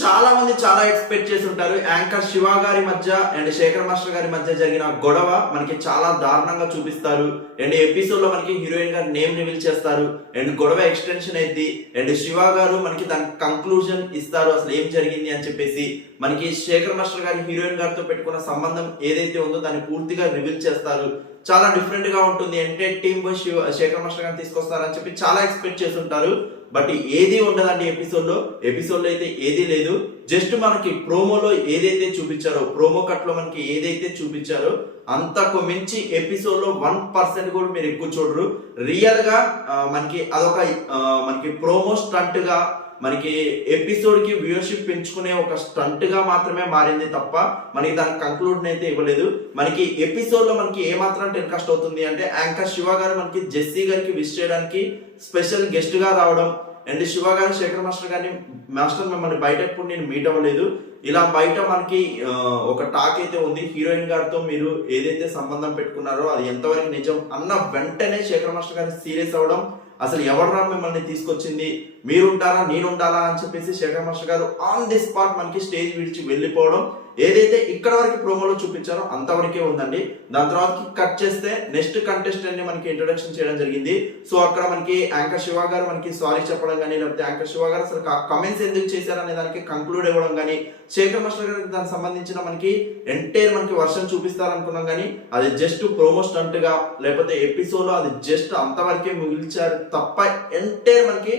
చాలా మంది చాలా ఎక్స్పెక్ట్ చేసి ఉంటారు. యాంకర్ శివ గారి మధ్య అండ్ శేఖర్ మాస్టర్ గారి మధ్య జరిగిన గొడవ మనకి చాలా దారుణంగా చూపిస్తారు. అండ్ ఎపిసోడ్ లో మనకి హీరోయిన్ గారి నేమ్ రివీల్ చేస్తారు. అండ్ గొడవ ఎక్స్టెన్షన్ అయింది. అండ్ శివ గారు మనకి దాని కంక్లూజన్ ఇస్తారు, అసలు ఏం జరిగింది అని చెప్పేసి. మనకి శేఖర్ మాస్టర్ గారి హీరోయిన్ గారితో పెట్టుకున్న సంబంధం ఏదైతే ఉందో దాన్ని పూర్తిగా రివీల్ చేస్తారు. చాలా డిఫరెంట్ గా ఉంటుంది. ఎంటైర్ టీమ్ శేఖర్ మాస్టర్ గారిని తీసుకొస్తారని చెప్పి చాలా ఎక్స్పెక్ట్ చేస్తుంటారు. బట్ ఏది ఉండదండి ఎపిసోడ్ లో అయితే ఏది లేదు. జస్ట్ మనకి ప్రోమోలో ఏదైతే చూపించారో, ప్రోమో కట్ లో మనకి ఏదైతే చూపించారో అంతకు మించి ఎపిసోడ్ లో 1% కూడా మీరు ఎక్కువ చూడరు. రియల్ గా మనకి అదొక మనకి ప్రోమో స్టంట్ గా, మనకి ఎపిసోడ్ కి వ్యూవర్షిప్ పెంచుకునే ఒక స్టంట్ గా మాత్రమే మారింది తప్ప మనకి దానికి కంక్లూడ్ అయితే ఇవ్వలేదు. మనకి ఎపిసోడ్ లో మనకి ఏ మాత్రం టెలికాస్ట్ అవుతుంది అంటే యాంకర్ శివ గారు మనకి జెస్సీ గారికి విష్ చేయడానికి స్పెషల్ గెస్ట్ గా రావడం. అండ్ శివ గారు శేఖర్ మాస్టర్ గారిని, మాస్టర్ మిమ్మల్ని బయట ఎప్పుడు నేను మీట్ అవ్వలేదు, ఇలా బయట మనకి ఒక టాక్ అయితే ఉంది, హీరోయిన్ గారితో మీరు ఏదైతే సంబంధం పెట్టుకున్నారో అది ఎంతవరకు నిజం అన్న వెంటనే శేఖర్ మాస్టర్ గారిని సీరియస్ అవ్వడం. అసలు ఎవరు మిమ్మల్ని తీసుకొచ్చింది, మీరుంటారా నేనుండాలా అని చెప్పేసి శేఖర్ మాస్టర్ గారు ఆన్ ది స్పాట్ మనకి స్టేజ్ విడిచి వెళ్ళిపోవడం. ఏదైతే ఇక్కడ వరకు ప్రోమోలో చూపించారో అంతవరకే ఉందండి. దాని తర్వాత కట్ చేస్తే నెక్స్ట్ కంటెస్టెంట్ ని మనకి ఇంట్రొడక్షన్ చేయడం జరిగింది. సో అక్కడ మనకి యాంకర్ శివ గారు మనకి సారీ చెప్పడం కానీ, లేకపోతే యాంకర్ శివ గారు అసలు కమెంట్స్ ఎందుకు చేశారనే దానికి కంక్లూడ్ ఇవ్వడం కానీ, శేఖర్ మాస్టర్ గారికి దానికి సంబంధించిన మనకి ఎంటైర్ మనకి వర్షన్ చూపిస్తారనుకున్నాం కానీ అది జస్ట్ ప్రోమో స్టంట్ గా, లేకపోతే ఎపిసోడ్ లో అది జస్ట్ అంతవరకే మిగిల్చారు తప్ప ఎంటైర్ మనకి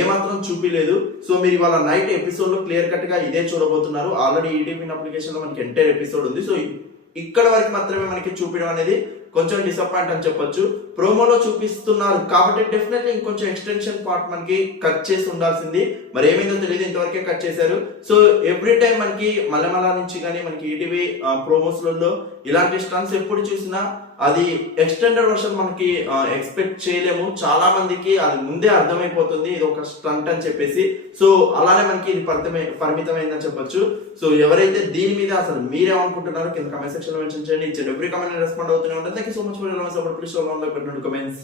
ఏమాత్రం చూపిలేదు. సో మీరు ఇవాళ నైట్ ఎపిసోడ్ లో క్లియర్ కట్ గా ఇదే చూడబోతున్నారు. ఆల్రెడీ ఈటీవీ అప్లికేషన్ లో మనకి ఎంటైర్ ఎపిసోడ్ ఉంది. సో ఇక్కడ వరకు మాత్రమే మనకి చూపించడం అనేది కొంచెం డిసప్పాయింట్ అని చెప్పొచ్చు. ప్రోమోలో చూపిస్తున్నారు కాబట్టి డెఫినెట్లీ ఇంకొంచెం ఎక్స్టెన్షన్ పార్ట్ మనకి కట్ చేసి ఉండాల్సింది. మరి ఏమైందో తెలియదు, ఇంతవరకే కట్ చేశారు. సో ఎవ్రీ టైం మనకి మల్లెమల నుంచి కానీ మనకి ఈటీవీ ప్రోమోస్లలో ఇలాంటి స్టన్స్ ఎప్పుడు చూసినా అది ఎక్స్టెండెడ్ వర్షన్ మనకి ఎక్స్పెక్ట్ చేయలేము. చాలా మందికి అది ముందే అర్థమైపోతుంది ఇది ఒక స్టంట్ అని చెప్పేసి. సో అలానే మనకి ఇది పరిమితమైందని చెప్పొచ్చు. సో ఎవరైతే దీని మీద అసలు మీరేమనుకుంటున్నారో కింద కమెంట్ సెక్షన్ లో మెన్షన్ చేయండి. ఇచ్చిన ఎవ్రీ కమెంట్ రెస్పాండ్ అవుతూనే ఉంటుంది. Thank you so much for your support. Please show like button, comments.